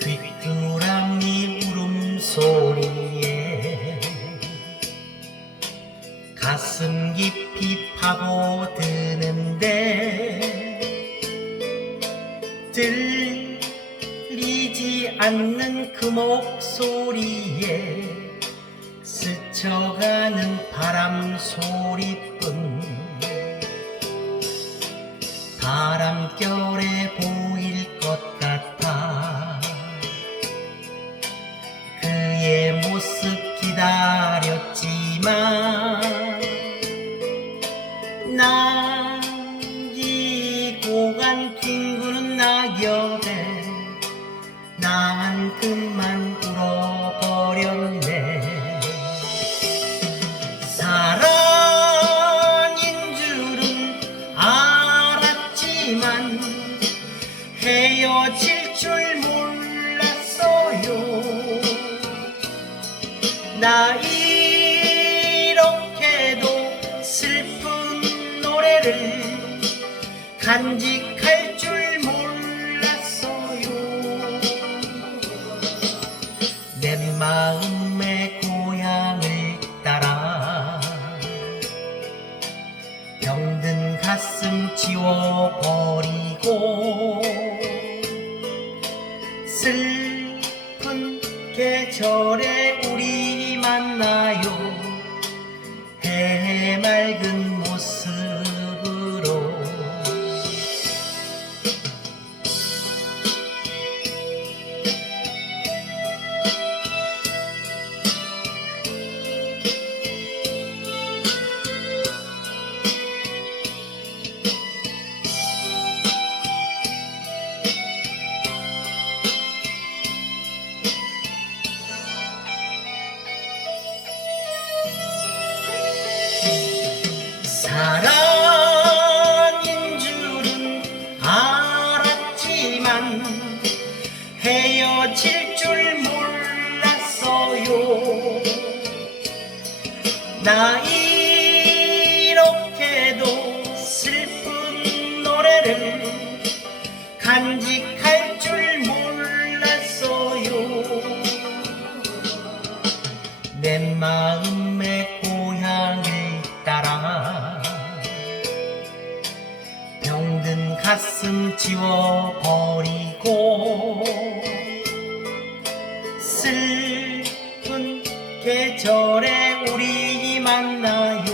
귀뚜랑이 울음소리에 가슴 깊이 파고드는데 들리지 않는 그 목소리에 스쳐가는 바람 소리뿐 바람결에 보 간 뒹구는 낙엽에 난 그만 울어버렸네. 사랑인 줄은 알았지만 헤어질 줄 몰랐어요. 나이 간직할 줄 몰랐어요. 내 마음의 고향을 따라 병든 가슴 지워버리고 슬픈 계절에 우리 만나요. 해맑은 사랑인 줄은 알았지만 헤어질 줄 몰랐어요. 나 이렇게도 슬픈 노래를 간직할 줄 몰랐어요. 내 마음의 가슴 지워버리고 슬픈 계절에 우리 만나요